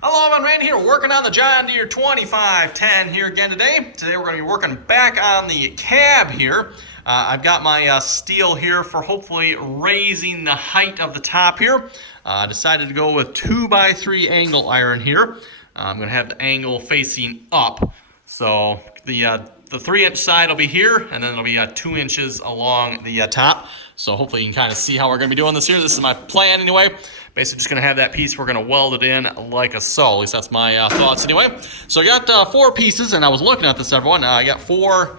Hello, I'm Randy here working on the John Deere 2510 here again today. Today we're going to be working back on the cab here. I've got my steel here for hopefully raising the height of the top here. I decided to go with 2x3 angle iron here. I'm going to have the angle facing up. So the 3-inch side will be here, and then it'll be 2 inches along the top. So hopefully you can kind of see how we're going to be doing this here. This is my plan anyway. Basically just going to have that piece, we're going to weld it in like a so. At least that's my thoughts anyway. So I got 4 pieces, and I was looking at this, everyone. I got 4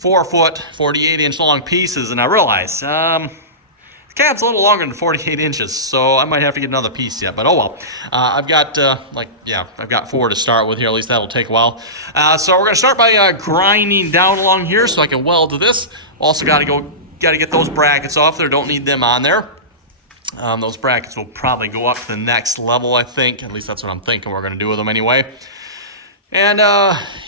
4-foot, 48-inch long pieces, and I realized the cab's a little longer than 48 inches, so I might have to get another piece yet, but oh well. I've got, I've got 4 to start with here. At least that'll take a while. So we're going to start by grinding down along here so I can weld to this. Also got to get those brackets off there. Don't need them on there. Those brackets will probably go up to the next level, I think. At least that's what I'm thinking we're going to do with them anyway. And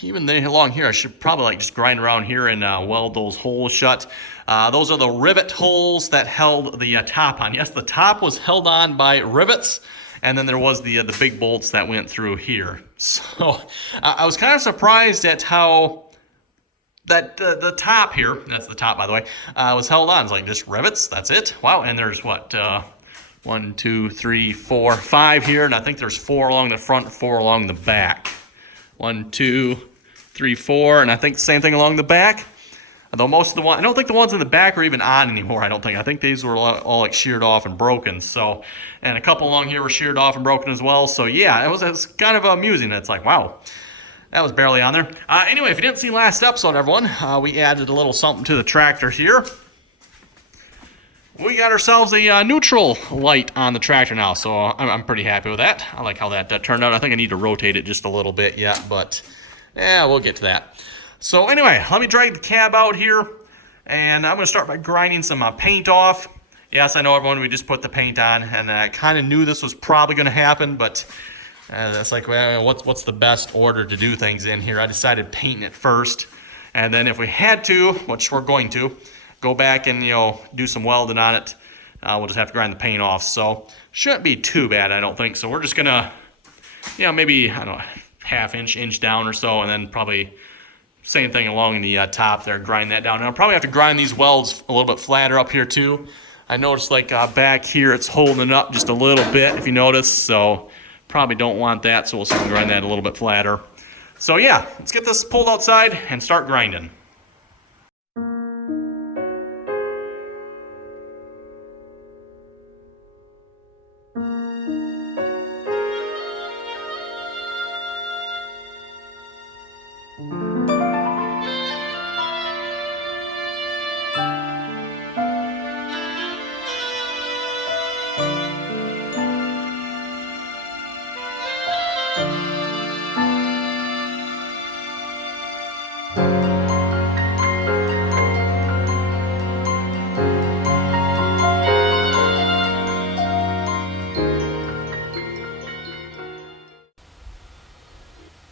even along here, I should probably just grind around here and weld those holes shut. Those are the rivet holes that held the top on. Yes, the top was held on by rivets, and then there was the big bolts that went through here. So I was kind of surprised at how that the top here, that's the top by the way, was held on. It's like just rivets, that's it. Wow, and there's what, 1, 2, 3, 4, 5 here, and I think there's 4 along the front, 4 along the back. 1, 2, 3, 4, and I think the same thing along the back. Although most of the ones, I don't think the ones in the back are even on anymore, I don't think. I think these were all like sheared off and broken. So, and a couple along here were sheared off and broken as well. So yeah, it was kind of amusing. It's like, wow. That was barely on there. Anyway, if you didn't see last episode, everyone, we added a little something to the tractor here. We got ourselves a neutral light on the tractor now, so I'm pretty happy with that. I like how that turned out. I think I need to rotate it just a little bit yet, but yeah, we'll get to that. So anyway, let me drag the cab out here, and I'm going to start by grinding some paint off. Yes, I know, everyone, we just put the paint on, and I kind of knew this was probably going to happen, but that's like, well, what's the best order to do things in here? I decided painting it first, and then if we had to, which we're going to, go back and do some welding on it. We'll just have to grind the paint off. So shouldn't be too bad, I don't think. So we're just gonna, maybe I don't know, inch down or so, and then probably same thing along the top there. Grind that down. And I'll probably have to grind these welds a little bit flatter up here too. I noticed like back here it's holding up just a little bit, if you notice. So probably don't want that, so we'll see if we can grind that a little bit flatter. So yeah, let's get this pulled outside and start grinding.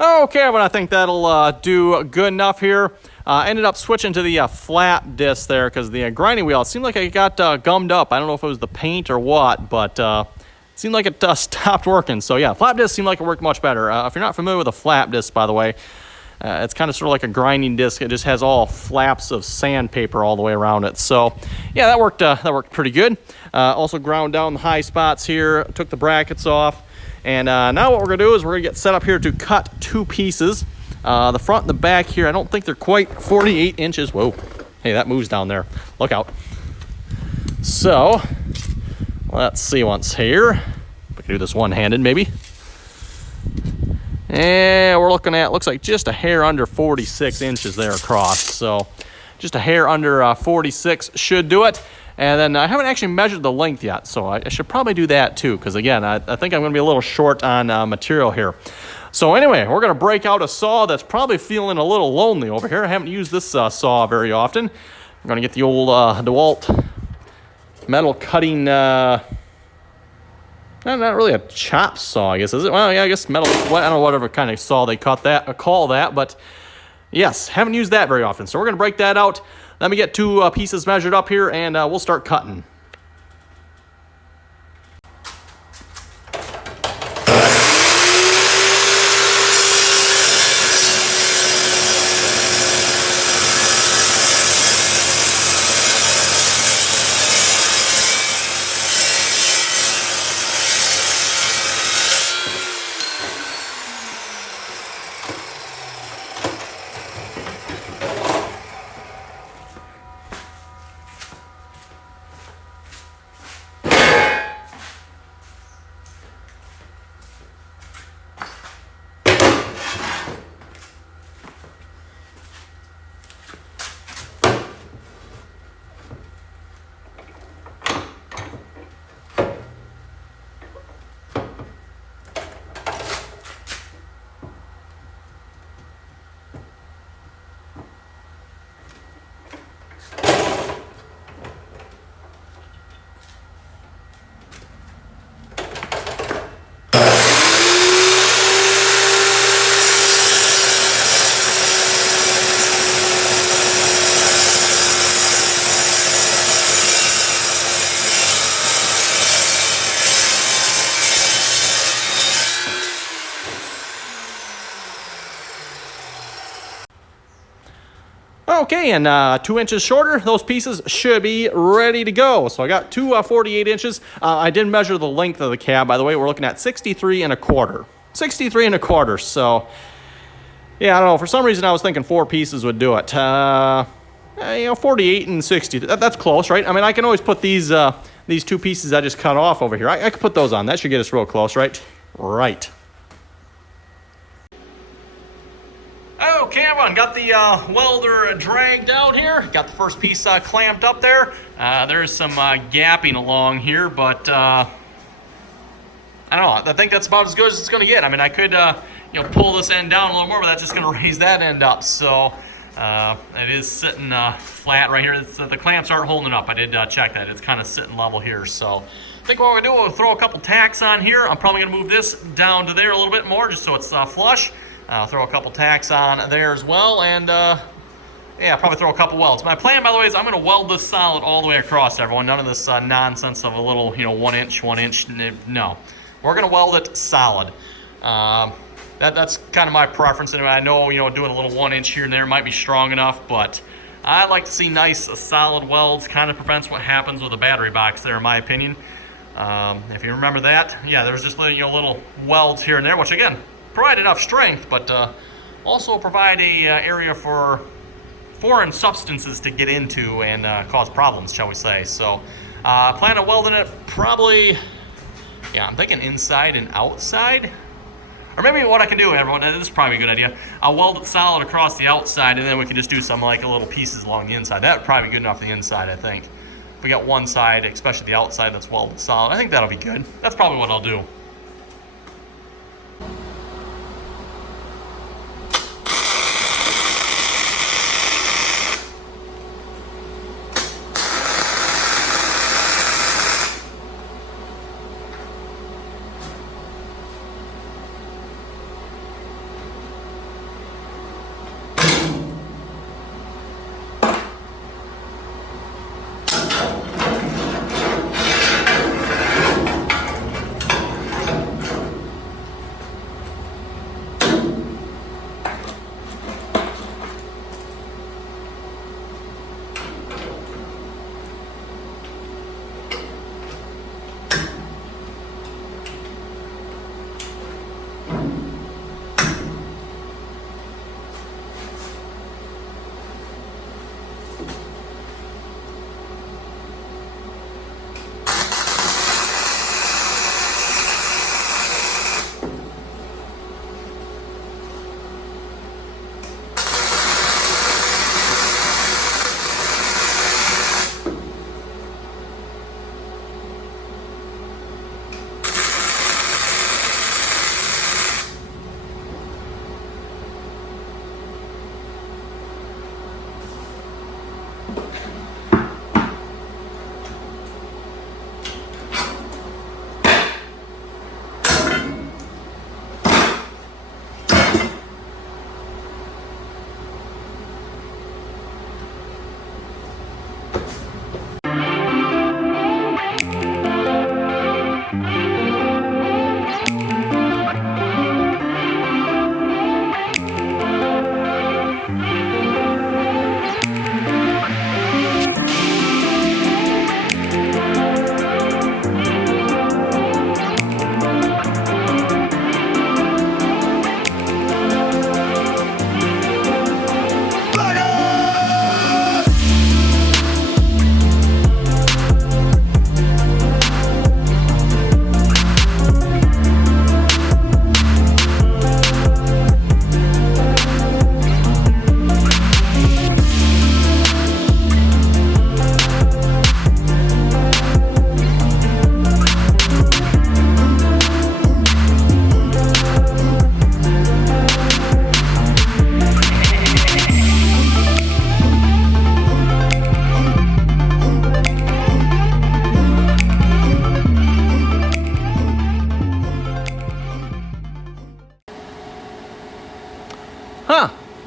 Okay, but I think that'll do good enough here. Ended up switching to the flat disc there because the grinding wheel, it seemed like it got gummed up. I don't know if it was the paint or what, but it seemed like it stopped working. So yeah, flat disc seemed like it worked much better. If you're not familiar with a flat disc, by the way, it's kind of sort of like a grinding disc. It just has all flaps of sandpaper all the way around it. So yeah, that worked pretty good. Also ground down the high spots here, took the brackets off. And now what we're going to do is we're going to get set up here to cut 2 pieces. The front and the back here, I don't think they're quite 48 inches. Whoa. Hey, that moves down there. Look out. So, let's see once here. We can do this one-handed maybe. And we're looking at, looks like just a hair under 46 inches there across. So, just a hair under 46 should do it. And then I haven't actually measured the length yet, so I should probably do that too, because again, I think I'm going to be a little short on material here. So anyway, we're going to break out a saw that's probably feeling a little lonely over here. I haven't used this saw very often. I'm going to get the old DeWalt metal cutting, not really a chop saw, I guess, is it? Well, yeah, I guess metal, I don't know whatever kind of saw they call that, but yes, haven't used that very often. So we're going to break that out. Let me get 2 pieces measured up here, and we'll start cutting. Okay, and 2 inches shorter, those pieces should be ready to go. So I got two 48 inches. I did measure the length of the cab, by the way. We're looking at 63 1/4. 63 1/4, so yeah, I don't know. For some reason, I was thinking 4 pieces would do it. 48 and 60, that's close, right? I mean, I can always put these 2 pieces I just cut off over here. I could put those on. That should get us real close, right? Right. Okay, everyone, got the welder dragged out here. Got the first piece clamped up there. There's some gapping along here, but I don't know. I think that's about as good as it's going to get. I mean, I could pull this end down a little more, but that's just going to raise that end up. So it is sitting flat right here. The clamps aren't holding it up. I did check that. It's kind of sitting level here. So I think what we're going to do, we'll throw a couple tacks on here. I'm probably going to move this down to there a little bit more just so it's flush. Throw a couple tacks on there as well, and yeah, probably throw a couple welds. My plan, by the way, is I'm going to weld this solid all the way across, everyone. None of this nonsense of a little, 1 inch. No, we're going to weld it solid. That's kind of my preference. And I know, doing a little 1 inch here and there might be strong enough, but I like to see nice, solid welds. Kind of prevents what happens with a battery box there, in my opinion. If you remember that, yeah, there's just little welds here and there, which again, provide enough strength, but also provide a area for foreign substances to get into and cause problems, shall we say. So plan on welding it probably, yeah, I'm thinking inside and outside. Or maybe what I can do, everyone, this is probably a good idea. I'll weld it solid across the outside, and then we can just do some little pieces along the inside. That would probably be good enough for the inside, I think. If we got one side, especially the outside, that's welded solid, I think that'll be good. That's probably what I'll do.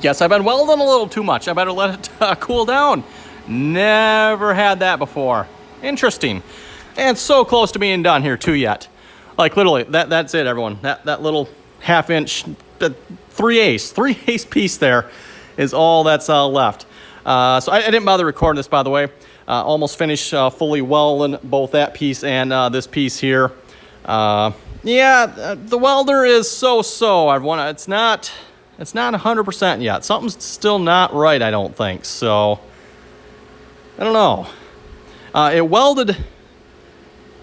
Guess I've been welding a little too much. I better let it cool down. Never had that before. Interesting. And so close to being done here too yet. Like literally, that's it, everyone. That little half-inch, 3/8 piece there is all that's left. So I didn't bother recording this, by the way. Almost finished fully welding both that piece and this piece here. Yeah, the welder is so-so. It's not 100% yet. Something's still not right, I don't think. So I don't know. It welded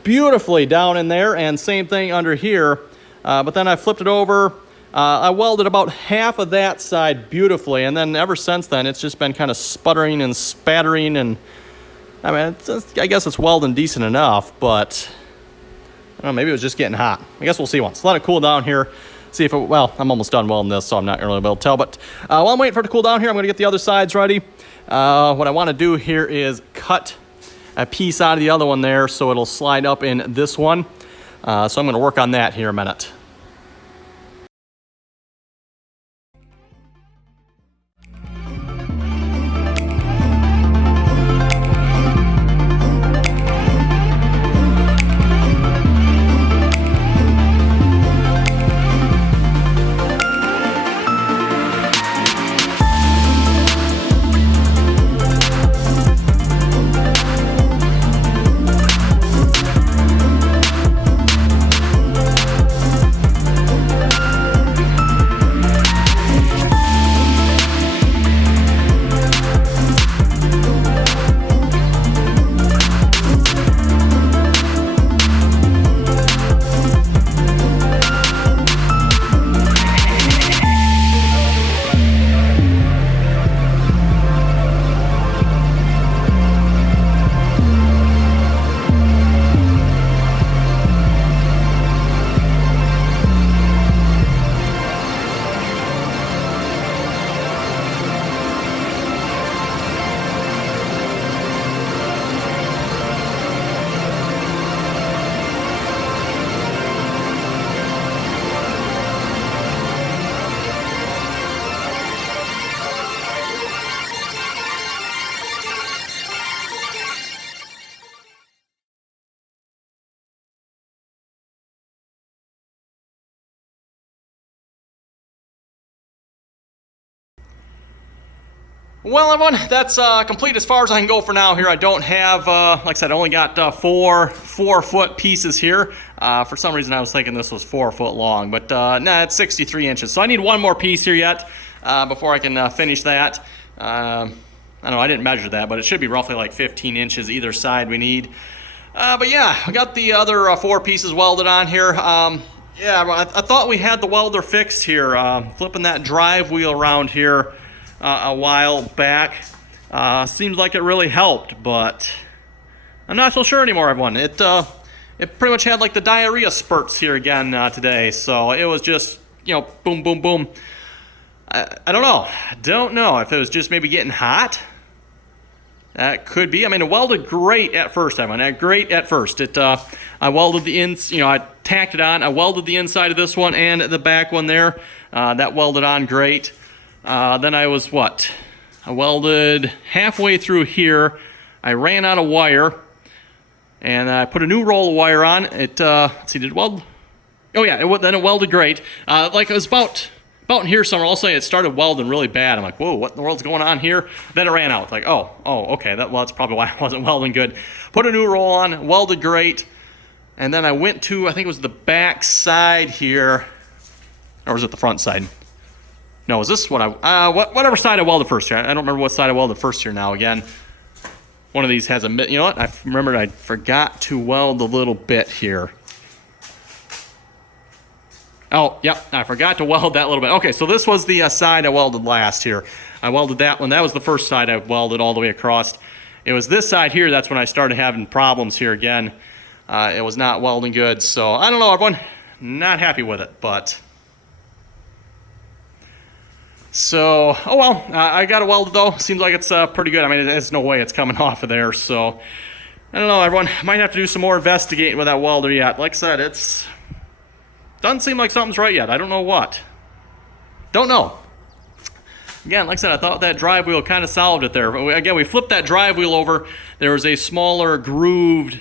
beautifully down in there, and same thing under here. But then I flipped it over. I welded about half of that side beautifully, and then ever since then, it's just been kind of sputtering and spattering, and I mean, I guess it's welding decent enough, but I don't know, maybe it was just getting hot. I guess we'll see once. Let it cool down here. See if it, well, I'm almost done welding this, so I'm not really able to tell, but while I'm waiting for it to cool down here, I'm going to get the other sides ready. What I want to do here is cut a piece out of the other one there so it'll slide up in this one. So I'm going to work on that here in a minute. Well, everyone, that's complete as far as I can go for now here. I don't have, like I said, I only got four 4-foot pieces here. For some reason, I was thinking this was 4 foot long, but nah, it's 63 inches. So I need one more piece here yet before I can finish that. I don't know, I didn't measure that, but it should be roughly like 15 inches either side we need. But yeah, I got the other 4 pieces welded on here. Yeah, I thought we had the welder fixed here. Flipping that drive wheel around here a while back seemed like it really helped, but I'm not so sure anymore, everyone. It pretty much had like the diarrhea spurts here again today, so it was just, you know, boom, boom, boom. I don't know if it was just maybe getting hot. That could be. I mean, it welded great at first, everyone. Great at first. I welded the I tacked it on. I welded the inside of this one and the back one there. That welded on great. Then I welded halfway through here. I ran out of wire, and I put a new roll of wire on. Let's see, did it weld? Oh yeah, then it welded great. Like it was about in here somewhere. I'll say it started welding really bad. I'm like, whoa, what in the world's going on here? Then it ran out. Like, oh, okay, that's probably why it wasn't welding good. Put a new roll on, welded great, and then I went to, I think it was the back side here, or was it the front side? No, is this what whatever side I welded first here? I don't remember what side I welded first here now again. One of these has a, you know what? I remembered I forgot to weld a little bit here. Oh, yep, I forgot to weld that little bit. Okay, so this was the side I welded last here. I welded that one. That was the first side I welded all the way across. It was this side here, that's when I started having problems here again. It was not welding good, so I don't know, everyone. Not happy with it, but... So, oh well, I got it welded though. Seems like it's pretty good. I mean, there's no way it's coming off of there, so... I don't know, everyone. Might have to do some more investigating with that welder yet. Like I said, it's... doesn't seem like something's right yet. I don't know what. Don't know. Again, like I said, I thought that drive wheel kind of solved it there. Again, we flipped that drive wheel over. There was a smaller groove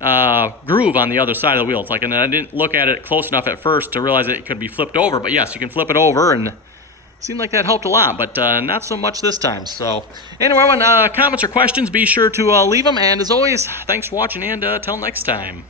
on the other side of the wheel. It's like, and I didn't look at it close enough at first to realize it could be flipped over. But yes, you can flip it over, and Seemed like that helped a lot, but not so much this time. So anyway, when comments or questions, be sure to leave them. And as always, thanks for watching, and till next time.